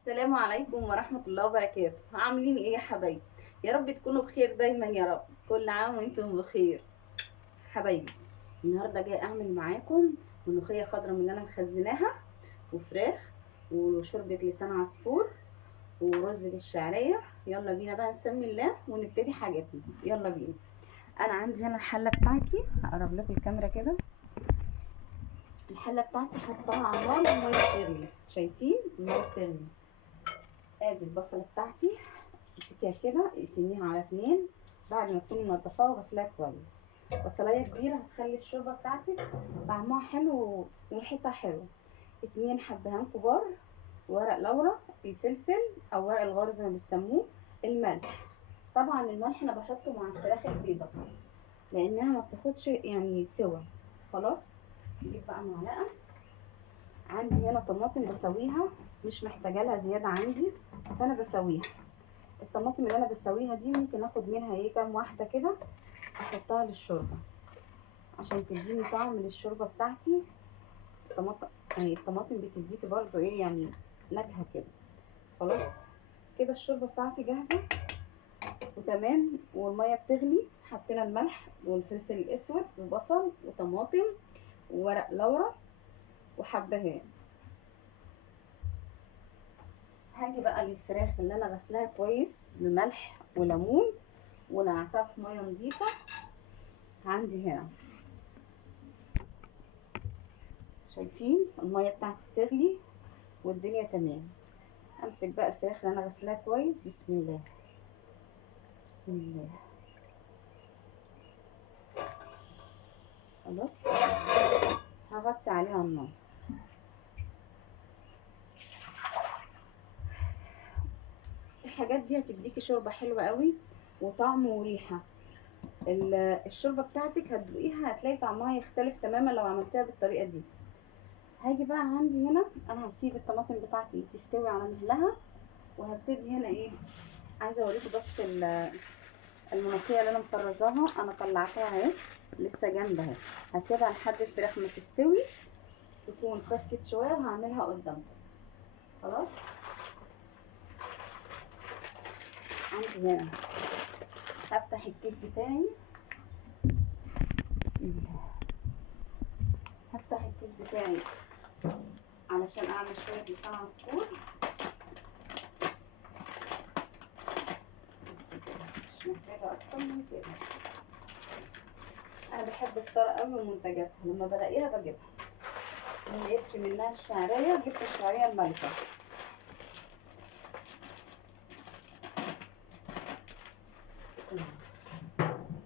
السلام عليكم ورحمة الله وبركاته. عاملين ايه يا حبايبي؟ يا رب تكونوا بخير دايما يا رب. كل عام وانتم بخير حبايبي. النهارده جاي اعمل معاكم ملوخية خضراء من اللي انا مخزناها، وفراخ، وشوربة لسان عصفور، ورز بالشعرية. يلا بينا بقى نسمي الله ونبتدي حاجاتنا. يلا بينا. انا عندي هنا الحلة بتاعتي، هقرب لكم الكاميرا كده. الحلة بتاعتي حطها على النار والمية بتغلي، شايفين المية بتغلي. ادي البصله بتاعتي، امسكيها كده اقسميها على 2 بعد ما تكوني منضفاها وغسلاها كويس. بصلايه كبيره هتخلي الشوربه بتاعتك طعمها حلو وريحتها حلوه. 2 حبهان كبار، ورق لورا، الفلفل او ورق الغار زي ما بيسموه، الملح. طبعا الملح انا بحطه مع الفراخ البيضه لانها ما بتاخدش يعني سوا. خلاص، نجيب بقى معلقه. عندي هنا طماطم بسويها، مش محتاجه لها زياده عندي فانا بسويها. الطماطم اللي انا بسويها دي ممكن اخد منها ايه كام واحده كده احطها للشوربه عشان تديني طعم للشوربه بتاعتي. الطماطم يعني الطماطم بتديكي برضو ايه يعني نكهه كده. خلاص كده الشوربه بتاعتي جاهزه وتمام، والميه بتغلي. حطينا الملح والفلفل الاسود وبصل وطماطم وورق لورا وحبهان. هاجي بقى للفراخ اللي انا غسلاها كويس بملح وليمون ونقعتها في ميه نظيفه. عندي هنا شايفين الميه بتاعتي بتغلي والدنيا تمام. امسك بقى الفراخ اللي انا غسلاها كويس. بسم الله بسم الله. خلاص هغطي عليها النار. الحاجات دي هتديكي شوربه حلوه قوي وطعم وريحه. الشوربه بتاعتك هتدوقيها هتلاقي طعمها يختلف تماما لو عملتيها بالطريقه دي. هاجي بقى عندي هنا انا هسيب الطماطم بتاعتي تستوي على مهلها، وهبتدي هنا ايه، عايزه اوريكم بس الملوخيه اللي انا مفرزاها. انا طلعتها اهي لسه جامده اهي. هسيبها لحد الفراخ ما تستوي تكون فكت شويه وهعملها قدامكم. خلاص عندي هنا هفتح الكيس بتاعي. بسم الله. هفتح الكيس بتاعي علشان اعمل شويه لسان عصفور. مش محتاجه اكتر من كده. انا بحب ستار قوي من منتجاتها، لما بلاقيها بجيبها. ما لقيتش منها الشعريه جبت الشعريه الملكه.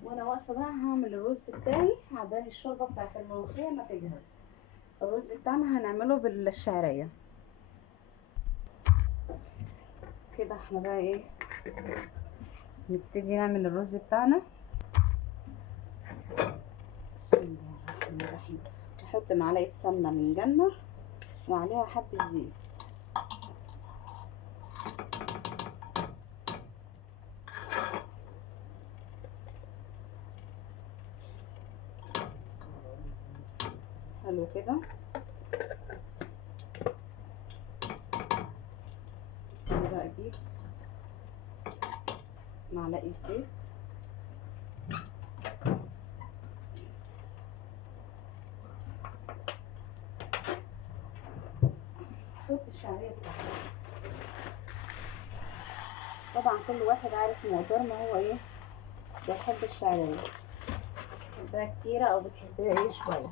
وانا واقفه بقى هعمل الرز بتاعي عبال الشوربه بتاعت الملوخيه ما تجهز. الرز بتاعنا هنعمله بالشعريه. كده احنا بقى ايه، نبتدي نعمل الرز بتاعنا. بسم الله الرحمن الرحيم. نحط معلقه سمنه من جنه وعليها حبه زيت. حلو كده. انا بقى اجيب معلقه زيت احط الشعريه بتاعتي. طبعا كل واحد عارف مقدار ما هو ايه بيحب الشعريه، بتحبها كتيره او بتحبها ايه شويه.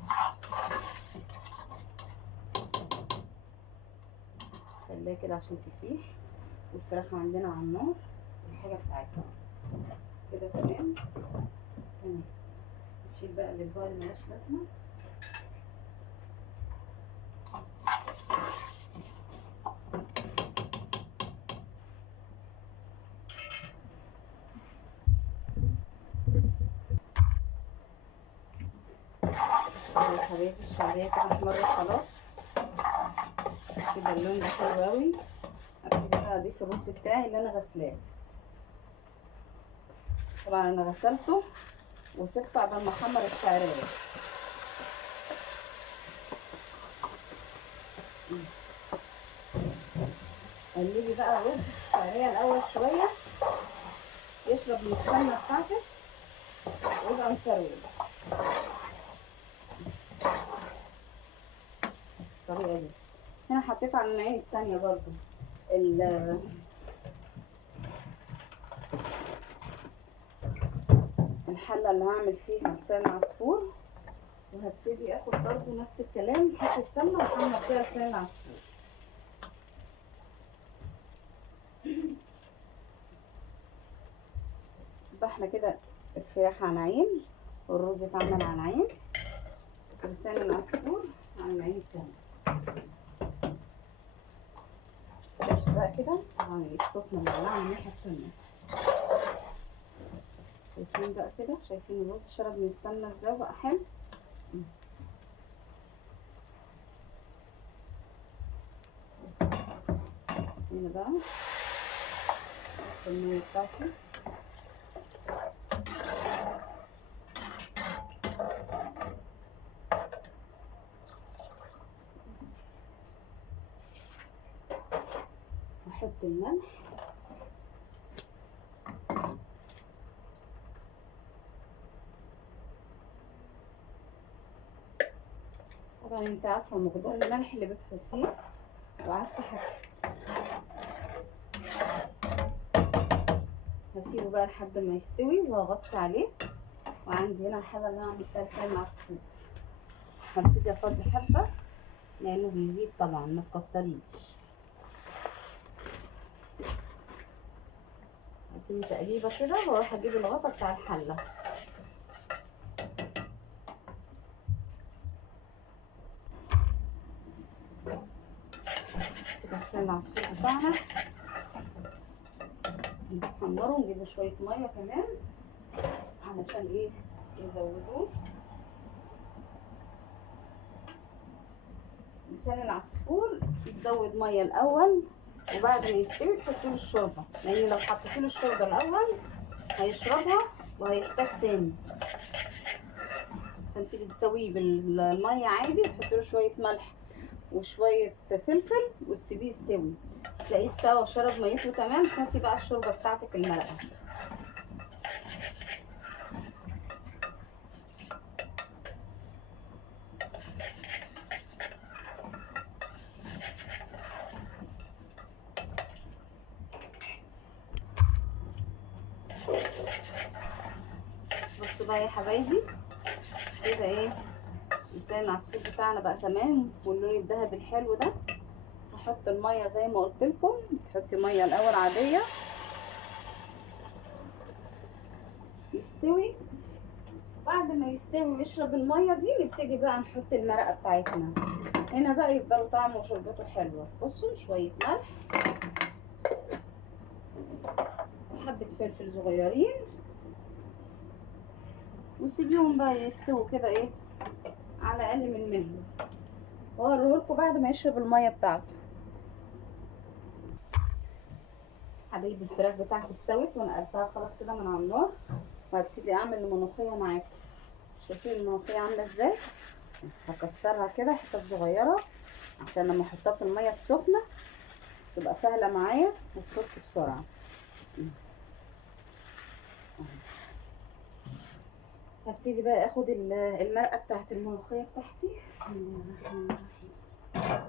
خليها كده عشان تسيح. والفراخ عندنا على النار الحاجه بتاعتنا كده تمام. تمام. نشيل بقى الاطباق اللي ملهاش لازمه. يا حبايبي الشعريه كده احمرت خلاص كده، اللون ده حلو قوي. ابتدي بقى اضيف الرز بتاعي اللي انا غسلاه. طبعا انا غسلته وسبته عبال ما احمر الشعريه. قلبي بقى الرز الشعريه الاول شويه يشرب من السمنه بتاعتك ويبقى مفرول. الطريقه دي هنا حطيت على العين التانيه برضو الحله اللي هعمل فيها لسان عصفور، وهبتدي اخد برضو نفس الكلام، احط السمنه واحمر فيها لسان العصفور. يبقى احنا كده الفراخ على عين، والرز اتعمل على عين، ولسان العصفور على العين التانيه. بقى كده طبعا السخنه مولعه من الناحيه التانيه. شايفين بقى كده، شايفين الرز شرب من السمنه ازاي بقى حلو. هنا بقى الميه بتاعتي احط الملح. طبعا انت عارفه مقدار الملح اللي بتحطيه وعارفه حاجتك. هسيبه بقى لحد ما يستوي وهغطي عليه. وعندي هنا الحله اللي هعمل فيها لسان العصفور، هبتدي افضي حبه لانه بيزيد طبعا، ما تكتريش. هديله تقليبه كده واروح اجيب الغطا بتاع الحله. لسان العصفور بتاعنا نحمره ونجيب شويه ميه كمان علشان ايه يزودوه. لسان العصفور يزود ميه الاول، وبعد ما يستوي تحطوا له الشوربه، لان لو حطيتوا له الشوربه الاول هيشربها وهيحتاج تاني. فانت بتسويه بالميه عادي، تحطي له شويه ملح وشويه فلفل وتسيبيه يستوي. تلاقيه استوى وشرب ميته تمام، تحطي بقى الشوربه بتاعتك المرقه. بصوا بقى يا حبايبي كده ايه، لسان العصفور بتاعنا بقى تمام واللون الذهبي الحلو ده. هحط الميه زي ما قلت لكم، تحطي ميه الاول عاديه يستوي. بعد ما يستوي ويشرب الميه دي نبتدي بقى نحط المرقه بتاعتنا. هنا بقى يبقى له طعمه وشربته حلوه. بصوا شويه ملح وحبه فلفل صغيرين، وسيبيهم بقى يستووا كده ايه على اقل من مهله، وهوريهولكوا بعد ما يشرب الميه بتاعته. حبايبي الفراخ بتاعتي استوت ونقلتها خلاص كده من على النار، وهبتدي اعمل الملوخيه معاكم. شايفين الملوخيه عامله ازاي؟ هكسرها كده حتت صغيره عشان لما احطها في الميه السخنه تبقى سهله معايا وتفك بسرعه. هبتدي بقى اخد المرقه بتاعت الملوخيه بتاعتي. بسم الله الرحمن الرحيم.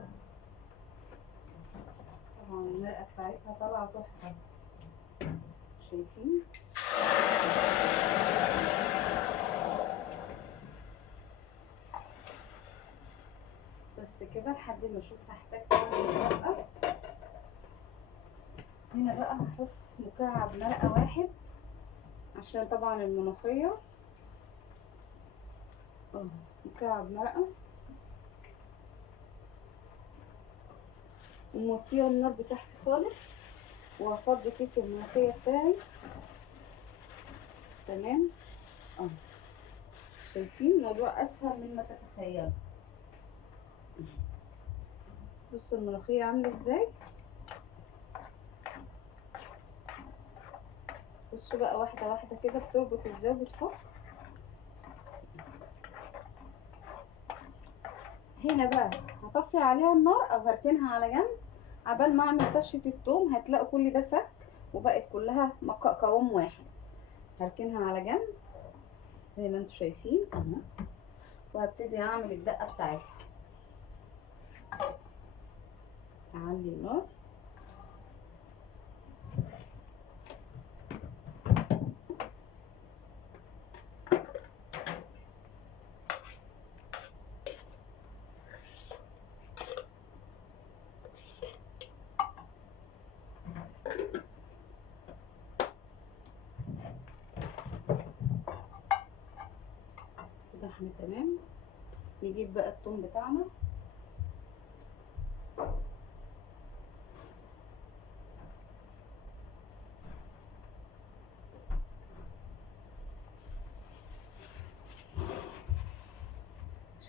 طبعا المرقه بتاعتها طالعه تحفه، شايفين؟ بس كده لحد ما اشوف هحتاج كام مرقه. هنا بقى هحط مكعب مرقه واحد عشان طبعا الملوخيه. مكعب مرقه، وموطيه النار بتاعتي خالص، وهفضي كيس الملوخيه بتاعي تمام. شايفين الموضوع اسهل مما تتخيلوا. بصوا الملوخيه عامله ازاي. بصوا بقى واحده واحده كده بتربط ازاي وبتفك. هنا بقى هطفي عليها النار او هركنها على جنب عبال ما اعمل طشه التوم هتلاقوا كل ده فك وبقت كلها قوام واحد. هركنها على جنب زي ما انتم شايفين اهو، وهبتدي اعمل الدقه بتاعتها. اعلي النار كده. احنا تمام. نجيب بقى التوم بتاعنا،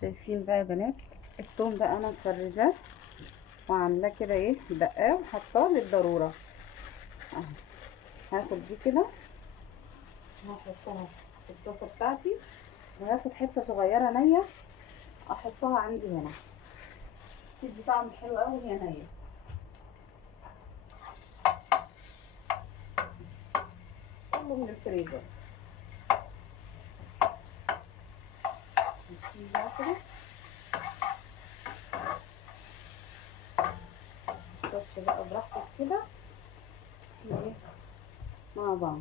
شايفين بقى يا بنات التوم ده انا مفرزاه وعاملاه كده ايه دقاه وحطاه للضروره اهو. هاخد دي كده هحطها في الطاسه بتاعتي، وهاخد حته صغيره نيه احطها عندي هنا، تدي طعم حلو قوي وهي نيه. كله من الفريزر كده. بس بقى براحتك كده مع بعض.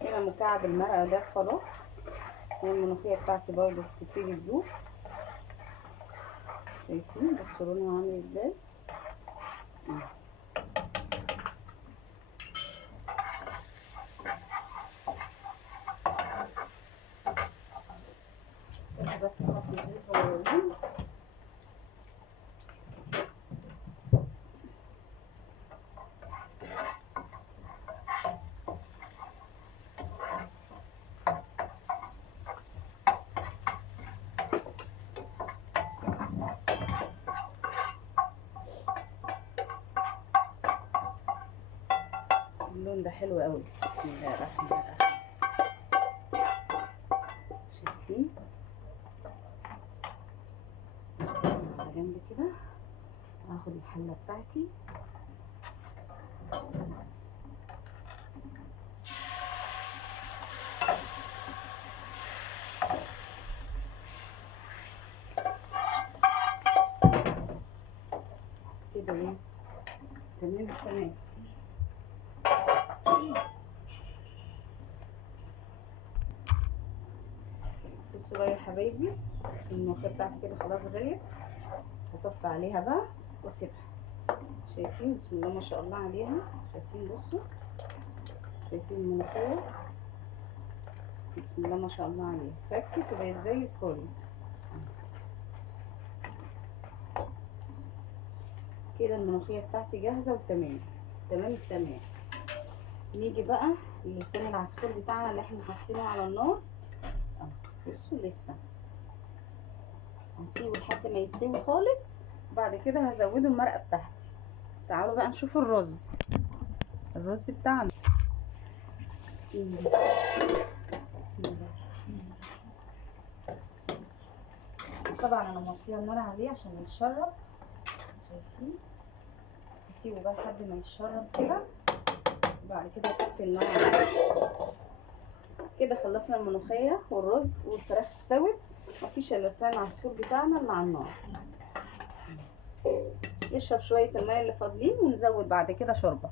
هنا مكعب المرقه ده خلاص، والملوخيه بتاعتي برضه بتبتدي تدوب. شايفين بصوا لونها عامل ازاي. بس احط زيت صغيرين اللون ده حلو قوي. بسم الله الرحمن الرحيم. شايفين على جنب كده. هاخد الحله بتاعتي كده ايه تمام تمام. بصوا بقى يا حبايبي الملوخيه بتاعتي كده خلاص غليت، هطفي عليها بقى واسيبها. شايفين بسم الله ما شاء الله عليها. شايفين بصوا، شايفين الملوخيه بسم الله ما شاء الله عليها فكت وبقت زي الفل كده. الملوخيه بتاعتي جاهزه وتمام تمام التمام. نيجي بقى للسان العصفور بتاعنا اللي احنا حاطينه على النار اهو. بصوا لسه هسيبه لحد ما يستوي خالص، وبعد كده هزوده المرقه بتاعتي. تعالوا بقى نشوف الرز بتاعنا. بسم الله بسم الله. طبعا انا موطيه النار عليه عشان يتشرب. شايفين هسيبه بقى لحد ما يتشرب كده، وبعد كده اطفي النار عليه. كده خلصنا الملوخيه والرز والفراخ استوت، مفيش الا لسان العصفور بتاعنا اللي على النار. يشرب شويه الميه اللي فاضلين ونزود بعد كده شوربه.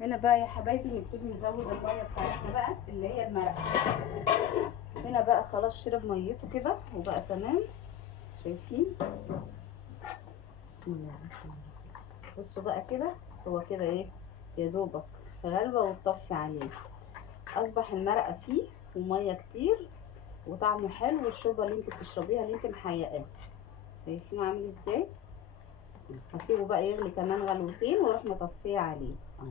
هنا بقى يا حبايبي نبتدي نزود الميه بتاعتنا بقى اللي هي المرقه. هنا بقى خلاص شرب ميته كده وبقى تمام. شايفين بسم الله الرحمن الرحيم. بصوا بقى كده هو كده ايه يا دوبك غلبه وتطفي عليه. اصبح المرقه فيه وميه كتير وطعمه حلو، والشوربه اللي انت بتشربيها اللي انت محيقاه. شايفين عامل ازاي. هسيبه بقى يغلي كمان غلوتين واروح مطفيه عليه اهو.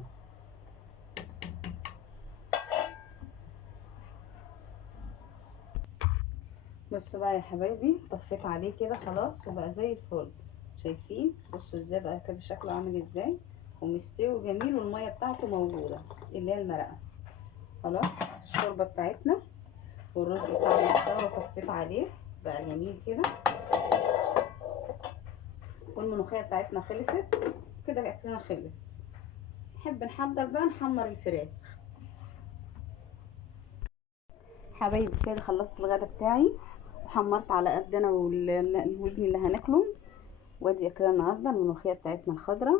بصوا بقى يا حبايبي طفيت عليه كده خلاص وبقى زي الفل. شايفين بصوا ازاي بقى كده شكله عامل ازاي ومستوي جميل، والميه بتاعته موجوده اللي هي المرقه. خلاص الشوربه بتاعتنا والرز بتاعنا استوى، طفيت عليه بقى جميل كده. والملوخيه بتاعتنا خلصت كده، اكلنا خلص. نحب نحضر بقى نحمر الفراخ. حبايبي كده خلصت الغدا بتاعي وحمرت على قد انا والابن اللي هناكله. وادي اكلنا النهارده الملوخيه بتاعتنا الخضراء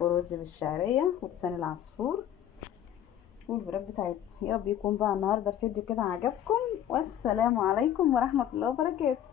والرز بالشعريه ولسان العصفور والفراخ بتاعتنا. يا رب يكون بقى النهارده الفيديو كده عجبكم، والسلام عليكم ورحمه الله وبركاته.